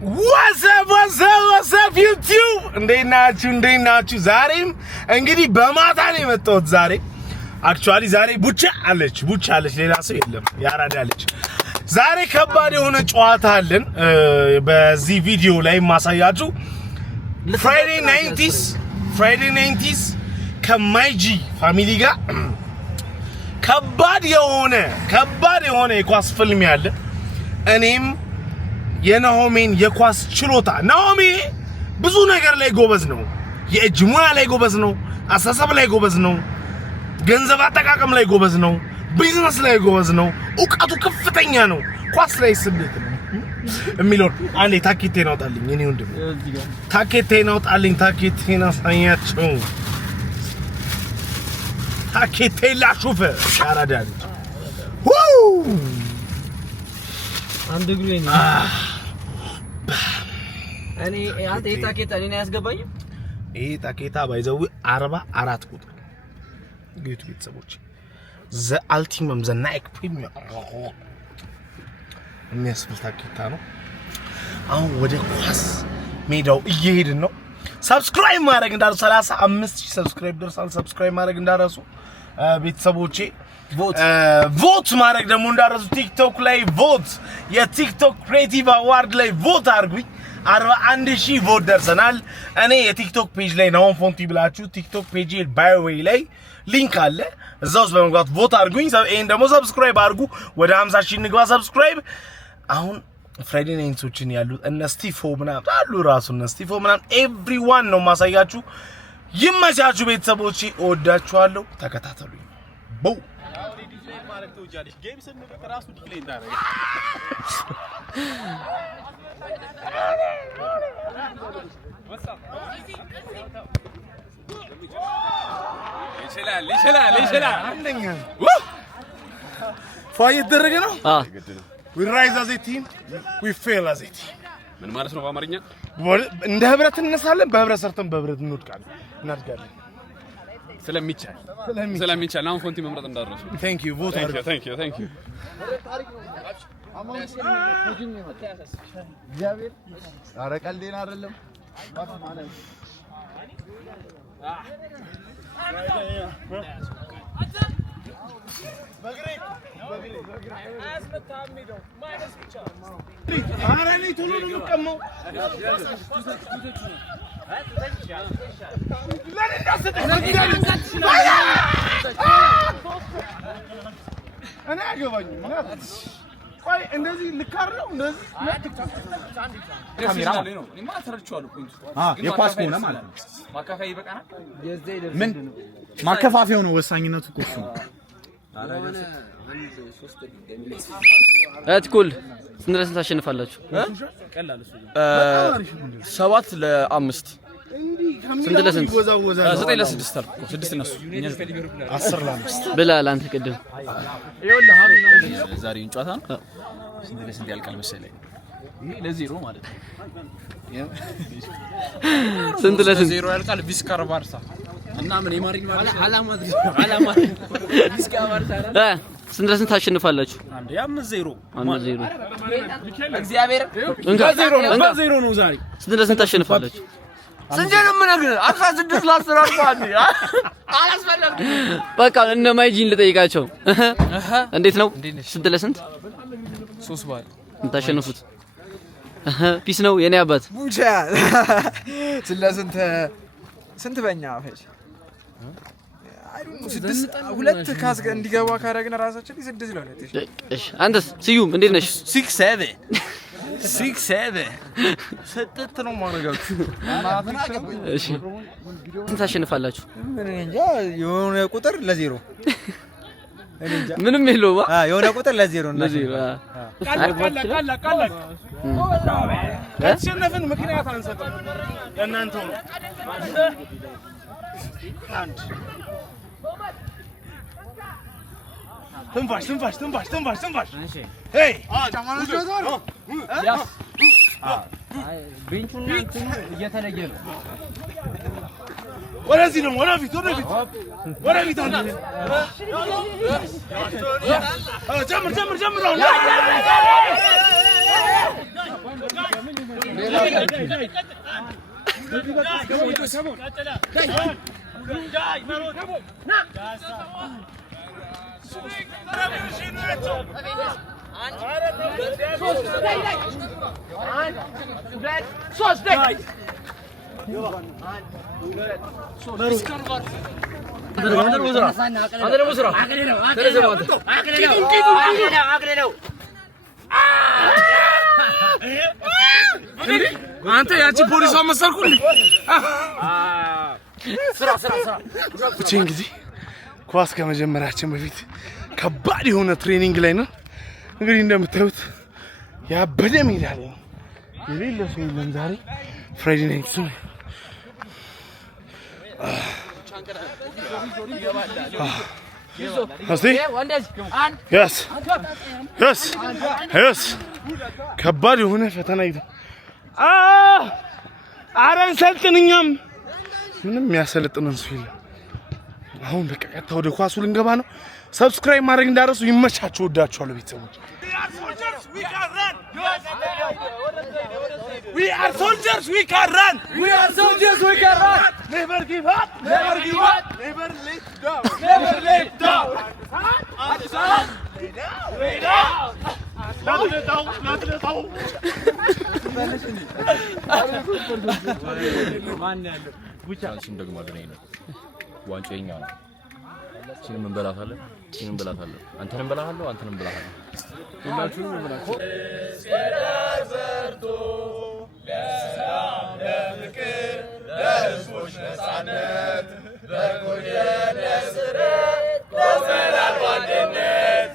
What's up YouTube? እንዴት ናችሁ? ዛሬም እንግዲህ በማታ ነው የመጣሁት። actually ዛሬ ቡቻ አለች ሌላ ሰው የለም ያራዳለች። ዛሬ ከባድ የሆነ ጨዋታ አለን በዚህ ቪዲዮ ላይ ማሳያችሁ Friday 90s ከማይጂ ፋሚሊ ጋር ከባድ የሆነ የኳስ ፊልም ያለ እኔም የናሆሜን የኳስ ችሎታ ናሆሜ ብዙ ነገር ላይ ጎበዝ ነው የእጅ ሙያ ላይ ጎበዝ ነው አሳሰብ ላይ ጎበዝ ነው ገንዘብ አጠቃቀም ላይ ጎበዝ ነው ቢዝነስ ላይ ጎበዝ ነው ዕውቀቱ ከፍተኛ ነው ኳስ ላይ ስልት ነው የሚለው አንዴ ታኬቴን አውጣልኝ እኔ ወንድም ታኬቴን አውጣልኝ ታኬቴን አሳያቸው ታኬቴን ላሹፍ ያራዳል አንድ ግሩ እኔ አንተ ታኬታ እኔ ያስገባኝ ይሄ ታኬታ ባይዘው 44 ቁጥር ጌቱ ቤተሰቦች ዘ አልቲመም ዘ ናይክ ፕሪሚየር የሚያስብል ታኬታ ነው አሁን ወደ ኳስ ሜዳው እየሄድን ነው ሰብስክራይብ ማድረግ እንዳረሱ 35000 ሰብስክራይብ ደርሳል ሰብስክራይብ ማድረግ እንዳረሱ ቤተሰቦቼ ቮት ማድረግ ደግሞ እንዳረሱ ቲክቶክ ላይ ቮት የቲክቶክ ክሬቲቭ አዋርድ ላይ ቮት አድርጉኝ 41000 ቮት ደርሰናል እኔ የቲክቶክ ፔጅ ላይ ናሆም ፎንቲ ብላችሁ ቲክቶክ ፔጅ ባዮ ላይ ሊንክ አለ እዛውስ በመግባት ቮት አድርጉኝ ይሄን ደግሞ ሰብስክራይብ አድርጉ ወደ 50000 ንግባ ሰብስክራይብ አሁን ፍራይዴ ናይትሶችን ያሉት እነ ስቲፎ ምናምን አሉ ራሱ እነ ስቲፎ ምናምን ኤቭሪዋን ነው ማሳያችሁ ይመቻችሁ ቤተሰቦቼ እወዳችኋለሁ ተከታተሉኝ ቦው ማለት ነው ጃሊሽ ጌም ስንበቅ ራሱ ዲክሌይ እንዳረጋ ይችላል አንደኛ ፋይ ደረገ ነው we rise as a team we fail as a team ምን ማለት ነው በአማርኛ እንደ ህብረት እንነሳለን በህብረት ሰርተን በህብረት እንወድቃለን እናድጋለን ስለሚቻል ናሆም ፎንቲ መምረጥ እንዳደረሱ thank you vote thank you እግዚአብሔር አረቀልዴና አይደለም በግሬ አስመታሚዶ ማይነስ ብቻ አራኒ ቶሎ ነው ቀመው እኔ አገባኝም ማለት ቆይ እንደዚህ ልካር ነው እንደዚህ ካሜራ ነው እኔ ማተረቻለሁ ፖይንት የኳስ ሆነ ማለት ነው ማከፋፈይ ይበቃና ምን ማከፋፈያው ነው ወሳኝነቱ እኮ ነው አትኩል ስንት ታሸንፋላችሁ ቀላል እሱ 7-5 ስንት ለስንት 9-6 አልኩ 6 እነሱ 10-5 ብላል አንተ ቅድም ይኸውልህ አሩ ዛሬውን ጨዋታ ነው ስንት ለስንት ያልቃል መሰለኝ ይሄ ለዜሮ ማለት ነው ስንት ለስንት ዜሮ ያልቃል ቪስካር ባርሳ እና ምን የማሪኝ ማለት አላማ ቪስካር ባርሳ ስንት ለስንት ታሸንፋላችሁ አንድ 5-0 እግዚአብሔር ዜሮ ነው ዛሬ ስንት ለስንት ታሸንፋላችሁ ስንጀን ምን ነገር 16 ለ10 አልቋል አላስፈለገ በቃ እነ ማይጂን ልጠይቃቸው እንዴት ነው ስንት ለስንት 3 ባል እንታሸንፉት ፒስ ነው የኔ አባት ሙቻ ስንት በእኛ አፈሽ ሁለት ካስ እንዲገባ ካረግን ራሳችን 6 ይላል እሺ አንተስ ስዩም እንዴት ነሽ 6-7 ሰጥት ነው ማረጋችሁ እሺ ስንት ታሸንፋላችሁ ምን እንጃ የሆነ ቁጥር ለዜሮ ምንም የለውም የሆነ ቁጥር ለዜሮ እና ለዜሮ ቃላ ከተሸነፍን ምክንያት አንሰጥም እናንተው ነው አንድ ትንፋሽ እሺ ሄይ ጫማኖች ወጣው ያ ቤንቹና እንትኑ እየተለየ ነው ወደዚህ ነው ወደፊት አንተ ጀምር አንተ ያቺ ፖሊሷ መሰልኩኝ ስራ እቺ እንግዲህ ኳስ ከመጀመራችን በፊት ከባድ የሆነ ትሬኒንግ ላይ ነው እንግዲህ እንደምታዩት ያበደ ሜዳ ላይ ነው የሌለ ሰው የለም ዛሬ ፍራይዴ ናይት ነው yes ከባድ የሆነ ፈተና ይዘ አረን ሰልጥንኛም ምንም ያሰለጥነን ሰው የለም አሁን በቃ ቀጥታ ወደ ኳሱ ልንገባ ነው ሰብስክራይብ ማድረግ እንዳረሱ ይመቻችሁ ወዳችኋለሁ ቤተሰቦች We are soldiers, we can run. We are soldiers, we can run. Never give up, never give up, never let down, never let down. Lay down. Not let down, not let down. ቻንስም ደግሞ አድነኝ ነው ዋንጫኛ ነው ሲንም እንበላታለን ሲንም እንበላታለን አንተንም እንበላሃለሁ አንተንም እንበላሃለሁ ሁላችሁንም እንበላችሁ ዘርቶ ለሰላም ለፍቅር ለህዝቦች ነፃነት በጎደለ ለስረት ለዘላለም አንድነት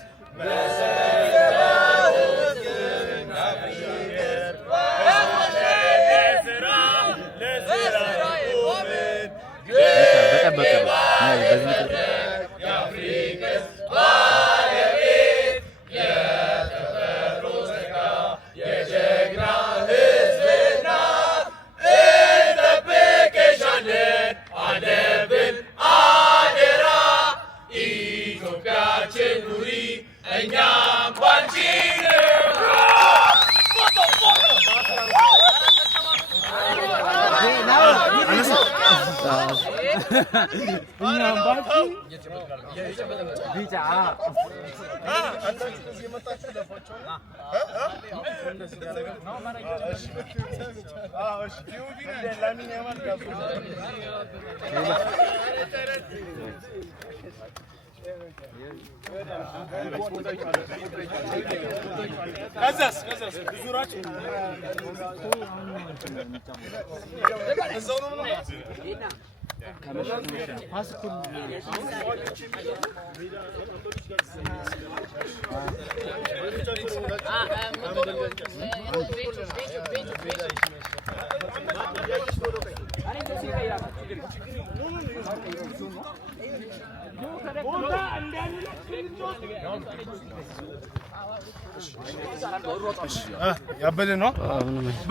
ያበደ ነው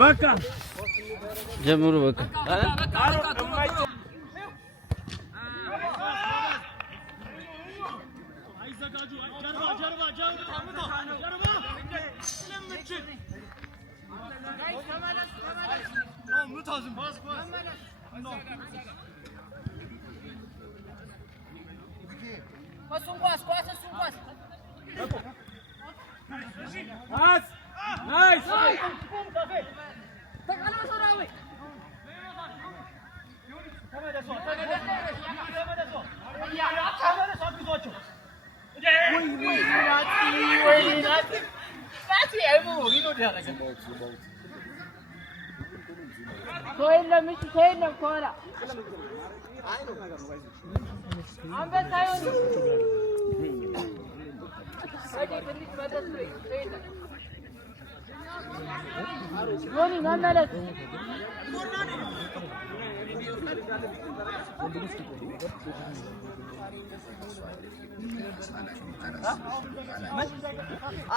በቃ ጀምሩ በቃ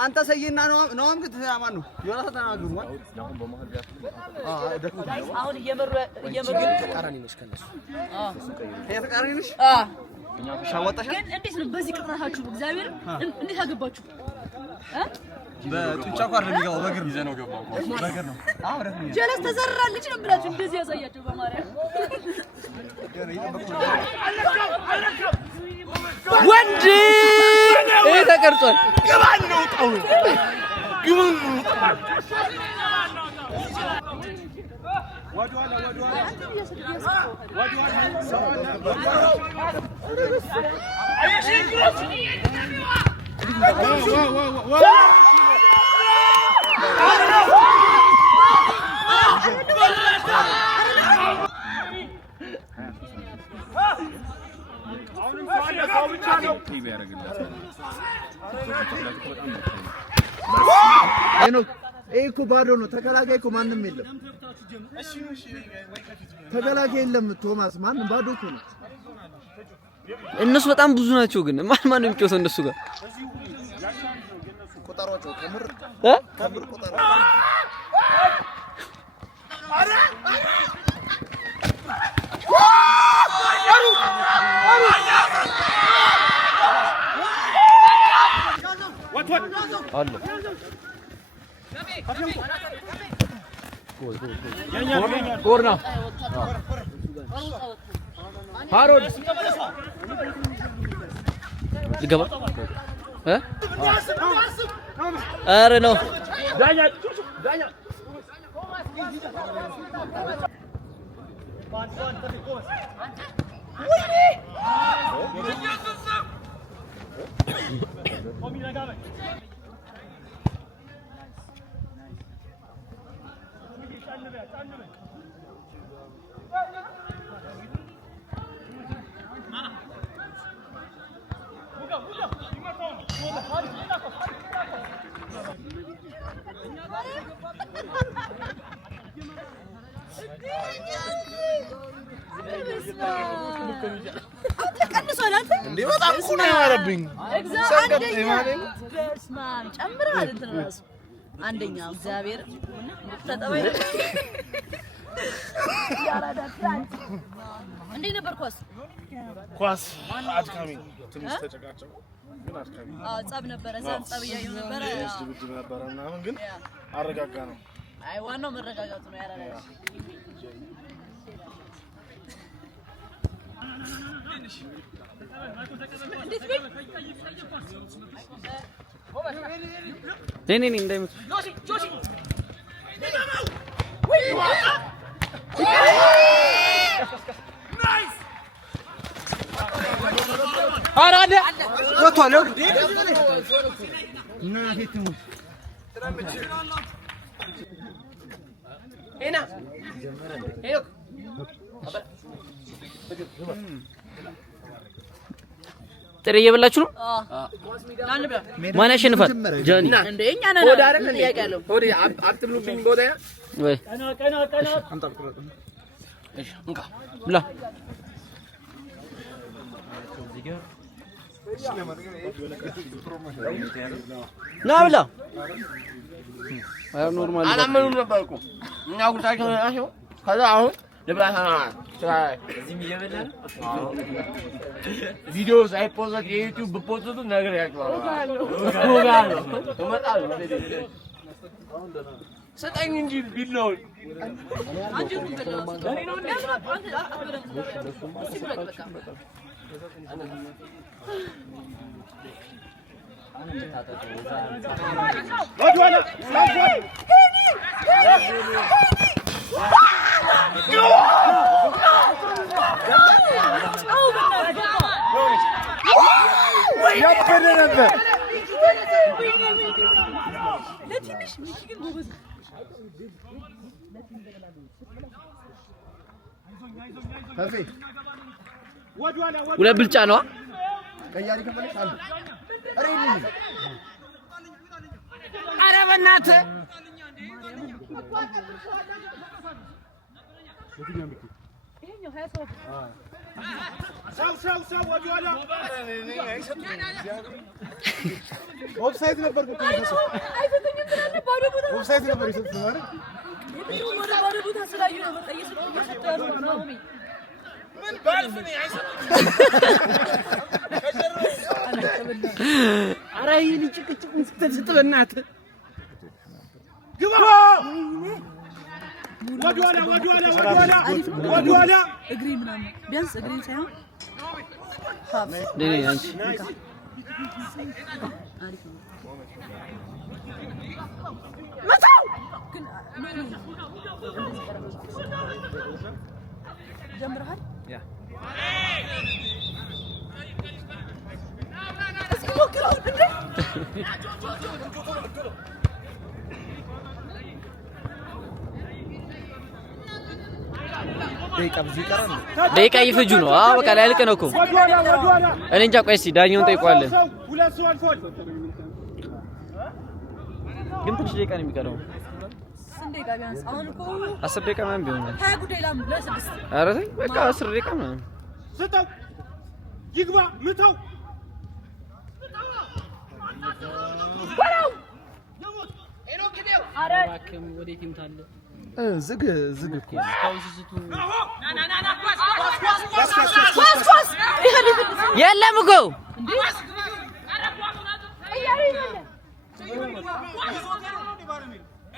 አንተ ሰይና ነውም ከተማን ነው ዮናስ ተናግሩ አሁን እየመሩ ተቃራኒ ነሽ ከነሱ ተቃራኒ ነሽ እኛ ሻወጣሽ ግን እንዴት ነው በዚህ ቅጥራታችሁ እግዚአብሔር እንዴት አገባችሁ በጡንቻ ቋር የሚገባው በእግር ይዘነው ገባው በእግር ነው አዎ ረፍኝ ጀለስ ተዘራልች ነው ብላችሁ እንደዚህ ያሳያችሁ በማርያም ወንድ ይሄ ተቀርጿል ግባን ነው ጣው ግባን ወደኋላ እኮ ባዶ ነው ተከላካይ እኮ ማንንም የለም ተከላካይ የለም ቶማስ ማንንም ባዶ እኮ ነው እነሱ በጣም ብዙ ናቸው ግን ማን ነው የሚጮተው እነሱ ጋር ቁጠሯቸው ከምር ቁጠሯቸው አሎ ኮርና ሃሮድ ልገባ አረ ነው ዳኛ እንዴ በጣም እኮ ነው ያማረብኝ በስማም ጨምራል እንትን ራሱ አንደኛ እግዚአብሔር ተጠባይ ያራዳታል እንዴ ነበር ኳስ አድካሚ ትንሽ ተጨቃጨቁ ግን አድካሚ ጸብ ነበር እዛን ጸብ ያዩ ነበር ድብድብ ነበርና አሁን ግን አረጋጋ ነው አይ ዋናው መረጋጋቱ ነው ያራዳል ነኝ እንዳይመጡ አራደ ወጥቷል እና ፊትሙ ኤና ሄሎ ጥሬ እየበላችሁ ነው ማን ያሸንፋል ጃኒ እንደኛ ነን ወደ አይደል ጥያቄ ያለው ወደ አትብሉብኝ ወደ ወይ እሺ እንካ ብላ ና ብላ አይ ኖርማል አላመኑም ነበር እኮ እኛ ጉርታችን ናቸው ከዛ አሁን ልብላታና እዚህም እየበላን ቪዲዮ ሳይፖስት የዩቲዩብ ብፖስቱ ነገር ያቅባል እመጣለሁ ሰጠኝ እንጂ ቢለውን አንቺ እኔ ነው ሁለት ብልጫ ነው ቀያሪ ከፈለሽ አንዱ አሬ ኧረ በእናትህ ኦፍሳይድ ነበር እኮ ኦፍሳይድ ነበር ይሰጥተው አይደል ወደ ቦታ ስላዩ ነው እየሰጠው ነው ምን ባልፍኔ አይሰጥ ኧረ ይሄን ጭቅጭቅ ስትል በእናትህ ግባ ወደኋላ እግሬ ምናምን ቢያንስ እግሬ ሳይሆን ደኔ አንቺ መታው ግን ጀምረሃል ያ እስኪ ሞክረው እንዴ ደቂቃ ይፈጁ ነው። አዎ በቃ ላልቅ ነው እኮ እኔ እንጃ። ቆይ እስኪ ዳኛውን ጠይቀዋለን። ግን ትንሽ ደቂቃ ነው የሚቀረው። ስንት ደቂቃ ቢያንስ አሁን እኮ 10 ደቂቃ ምናምን ቢሆን ነው። 20 ጉዳይ ለስድስት ኧረ ተይ በቃ 10 ደቂቃ ምናምን ስጠው ይግባ ምታው ዝግ እኮ የለም እኮ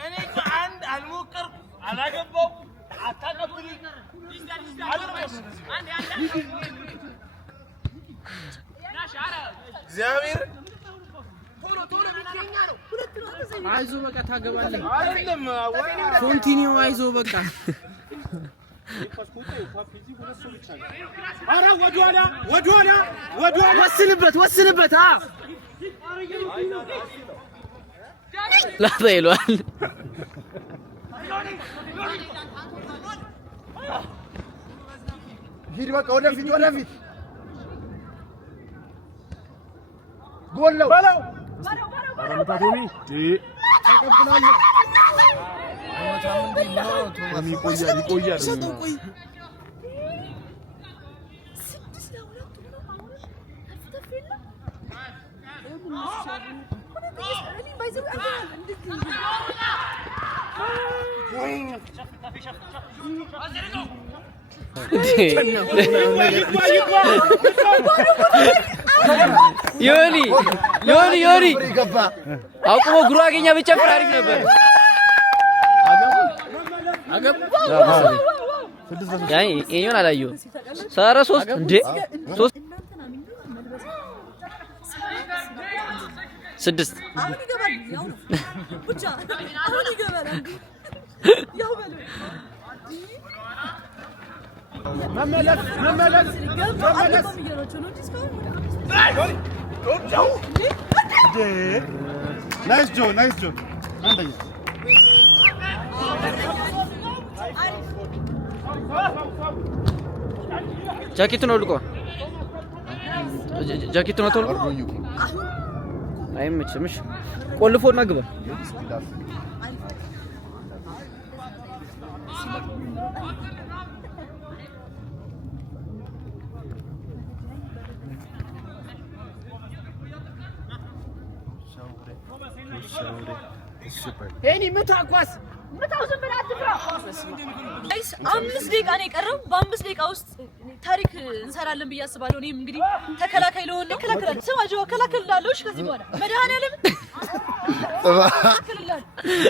እኔ አንድ አልሞከርኩ አላገባው አታቀብልኝ እግዚአብሔር አይዞ በቃ ታገባለህ። አይደለም ኮንቲኒው አይዞ በቃ ኧረ ወደኋላ ወስንበት ላታ ይሏል። ሂድ በቃ ወደፊት ጎለው በለው ይቆያል ዮኒ አቁሞ ጉራጌኛ ብጨፍር አሪፍ ነበር። ያይ ይሄን አላየው ሳራ 3 እንዴ 3 6 አሁን ይገባል ያው ነው ብቻ አሁን ይገባል ያው በለው መመለስ ናይስ ጆ አንደኛ ጃኬቱን አውልቆ ጃኬቱን አውልቆ አይመችም። እሺ ቆልፎና ግባ። ሄኒ ምታኳስ ምታው ዝም ብለህ አትፍራ። ጋይስ 5 ደቂቃ ነው የቀረው። በ5 ደቂቃ ውስጥ ታሪክ እንሰራለን ብዬ አስባለሁ። እኔም እንግዲህ ተከላካይ ለሆነ ነው ከላከላል ስማ ጆ ከላከላለው። እሺ ከዚህ በኋላ መድኃኒዓለም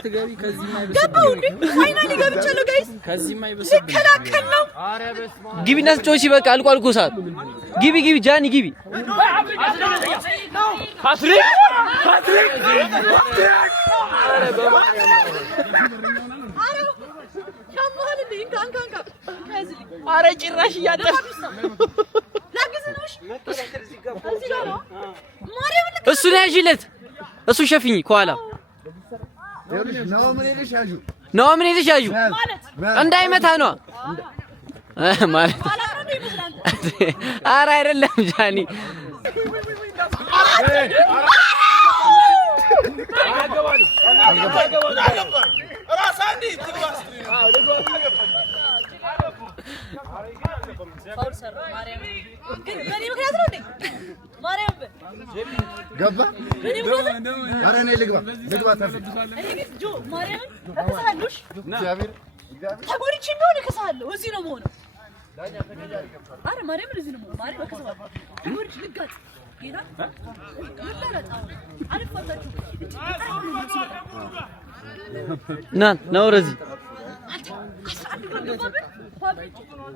ትገቢ ከዚህ ማይበስ ገባው እንዴ ፋይናሊ ገብቻለሁ ጋይስ። ከዚህ ማይበስ ልከላከል ነው። ግቢና ጮቺ በቃ አልቋል እኮ ሰዓት። ግቢ ጃኒ ግቢ። ፓትሪክ አረ ጭራሽ እያጠፋ እሱ ነው ያዥለት። እሱ ሸፍኝ ከኋላ ነው ምን ይልሽ ያዡ እንዳይመታ ነው ማለት አረ አይደለም ጃኒ ገባ ኧረ እኔ ልግባ ጆ ማርያምን እከሳለሁ። እግዚአብሔር ተጎድቼ ቢሆን እከሳለሁ። እዚህ ነው የምሆነው። ኧረ ማርያምን እዚህ ነው የምሆነው። ማርያም እከሳለሁ። ተጎድቼ ልጋጥ ጌታ መለረጣው አልፈታችሁ ናን ነው ረዚ አንተ 11 ጎል ገባበት ፋብሪክ 11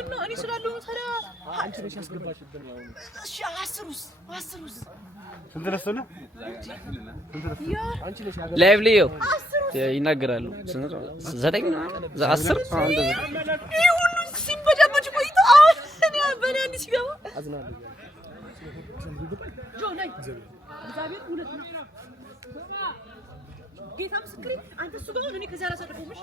እና እኔ ስላለው ታዲያ አንተ ነሽ ያስገባሽብን ነው እሺ 10 ስንት ደስተና ላይቭ ሊዮ ይናገራሉ 9 10 ይሁን ሲበጃበጭ ቆይቶ እኔ በእኔ ሲገባ አዝናለሁ ጆ ናይ እግዚአብሔር ሁለት ነው ጌታ ምስክሬ አንተ እሱ ጋር እኔ ከዛ አላሳደፈውምሽ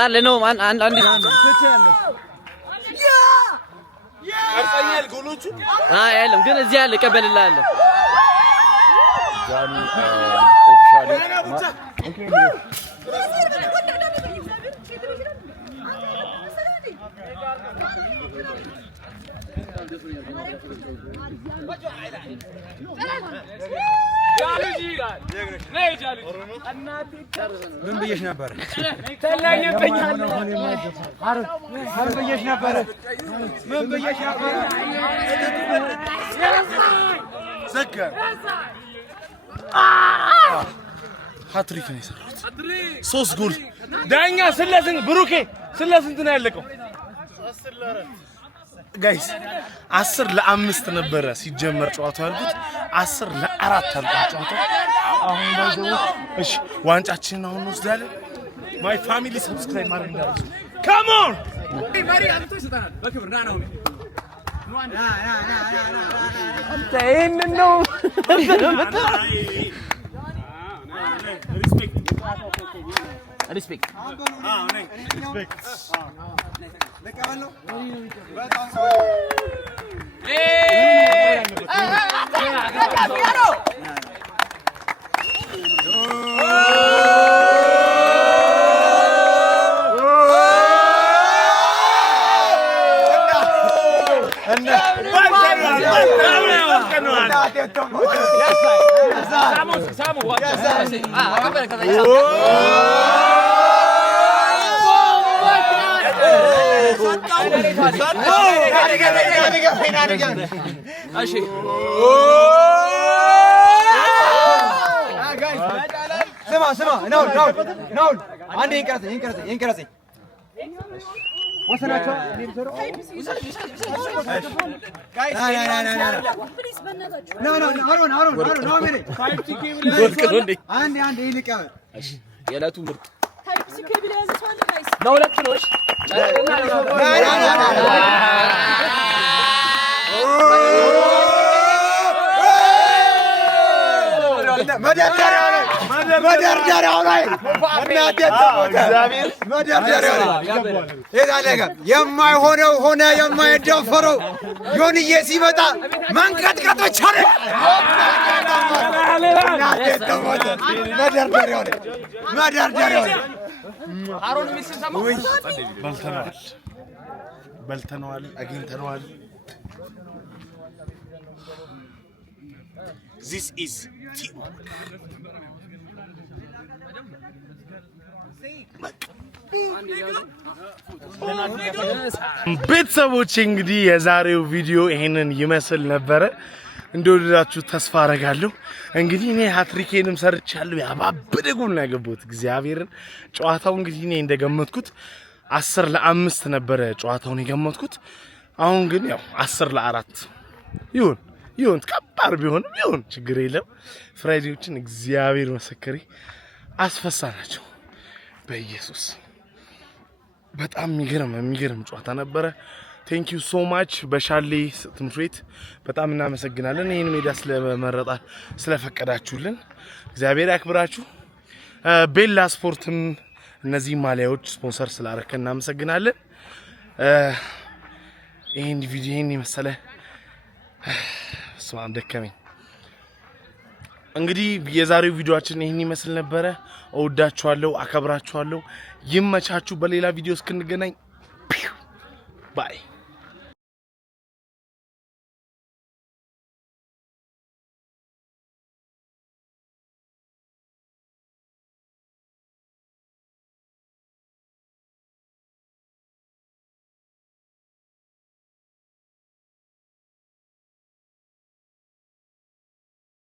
አለ ነው አንድ አርሰኛል ጎሎቹ አይደለም ግን እዚህ ያለ ቀበልላለ ጃኒ ኦፊሻሊ ምን ብዬሽ ነበር? ተላየብኛል። ምን ብዬሽ ነበር? ዘጋ ሃትሪክ ነው የሰራሁት 3 ጎል ዳኛ ስለስንት ብሩኬ ስለስንት ነው ያለቀው ጋይስ 10-5 ነበረ ሲጀመር ጨዋታው ያልኩት 10-4 አልቋል ጨዋታው አሁን ባይዘው እሺ ዋንጫችንን አሁን ወስዳለን ማይ ፋሚሊ ሰብስክራይብ ማድረግ እንዳትረሱ ካም ኦን ማሪ አንተ ይሰጣናል በክብር ና ነው አንተ ይሄንን ነው ሪስፔክት ለቀበለው በጣም ስማ ነው አንዴ ይንቀረጽ ወሰናቸው አንዴ ይልቀው የዕለቱ ምርጥ ታይፕ ሲኬብል ያዘ ሰው አለ ጋይስ ለሁለት ነው እሺ መደርደሪያው ላይ እናቴ ተሞተ መደርደሪያው ላይ የዛለጋ የማይሆነው ሆነ የማይደፈረው ዮንዬ ሲመጣ መንቀጥቀጥ ብቻ ነው። እናቴ ተሞተ መደርደሪያው ላይ አሮን የሚሰማው በልተነዋል አግኝተነዋል This is teamwork. ቤተሰቦች እንግዲህ የዛሬው ቪዲዮ ይሄንን ይመስል ነበር። እንደወደዳችሁ ተስፋ አረጋለሁ። እንግዲህ እኔ ሃትሪኬንም ሰርቻለሁ። ያባበደ ጎል ነው ያገባሁት። እግዚአብሔርን ጨዋታው እንግዲህ እኔ እንደገመትኩት 10-5 ነበር ጨዋታውን የገመትኩት። አሁን ግን ያው 10-4 ይሁን ከባድ ቢሆንም ይሁን ችግር የለም። ፍራይዴዎችን እግዚአብሔር መሰከሬ አስፈሳናቸው በኢየሱስ በጣም የሚገርም ጨዋታ ነበረ። ቴንክ ዩ ሶ ማች በሻሌ ትምህርት ቤት በጣም እናመሰግናለን። ይሄን ሜዳ ስለመረጣ ስለፈቀዳችሁልን እግዚአብሔር ያክብራችሁ። ቤላ ስፖርትም እነዚህ ማሊያዎች ስፖንሰር ስላደረከን እናመሰግናለን። ይሄን ቪዲዮ ይሄን የመሰለ ስማም ደከመኝ። እንግዲህ የዛሬው ቪዲዮአችን ይሄን ይመስል ነበረ። እወዳችኋለሁ፣ አከብራችኋለሁ። ይመቻችሁ። በሌላ ቪዲዮ እስክንገናኝ ባይ